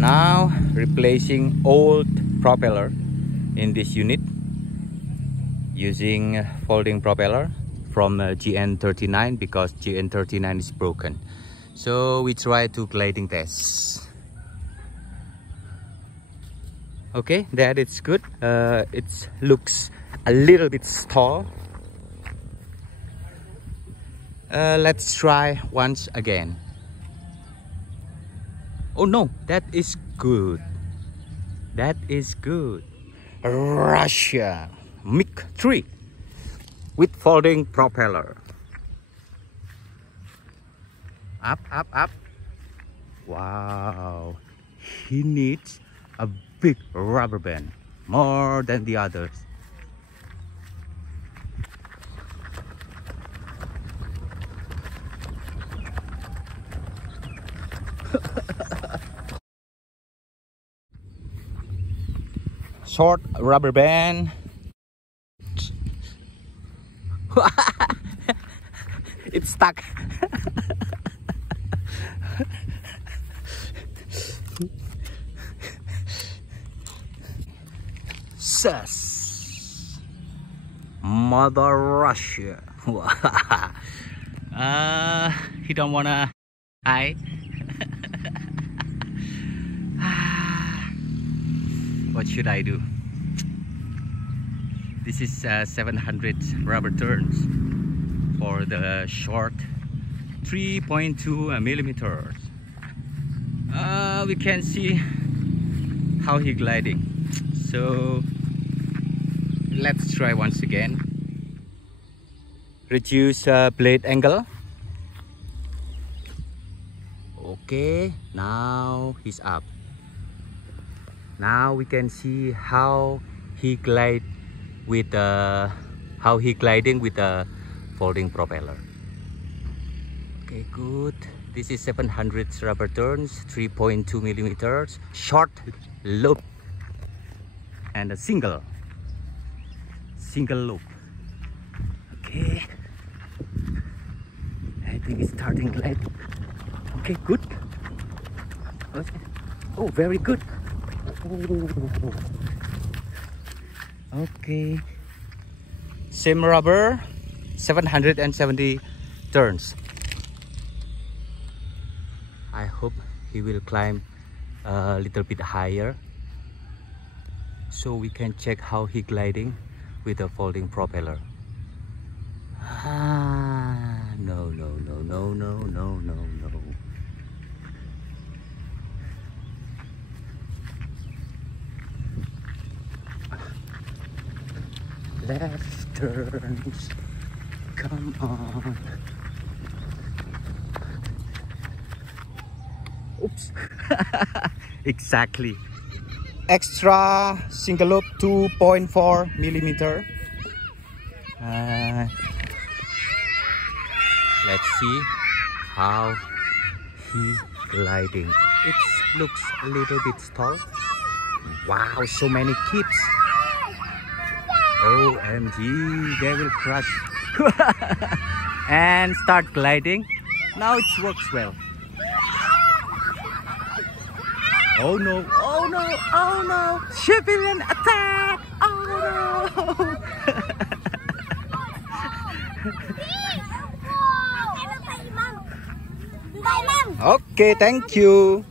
Now replacing old propeller in this unit using folding propeller from GN39 because GN39 is broken. So we try to gliding test. Okay, that it's good. It looks a little bit tall. Let's try once again. Oh no, that is good. That is good. Russia Mig-3 with folding propeller. Up, up, up. Wow. He needs a big rubber band, more than the others. Short rubber band. It's stuck. Sus. Mother Russia. He don't wanna hide. What should I do? This is 700 rubber turns for the short 3.2 millimeters. We can see how he gliding. So let's try once again. Reduce blade angle. Okay, now he's up. Now we can see how he gliding with the folding propeller. Okay, good. This is 700 rubber turns, 3.2 millimeters, short loop, and a single loop. Okay, I think it's starting glide. Okay, good. Okay. Oh, very good. Okay, same rubber, 770 turns. I hope he will climb a little bit higher so we can check how he gliding with a folding propeller. No. Left turns, come on. Oops. Exactly. Extra single loop 2.4 millimeter. Let's see how he gliding. It looks a little bit tall. Wow, so many kips. OMG, they will crush. And start gliding. Now it works well. Oh no, oh no, oh no, civilian attack! Oh no! Okay, thank you.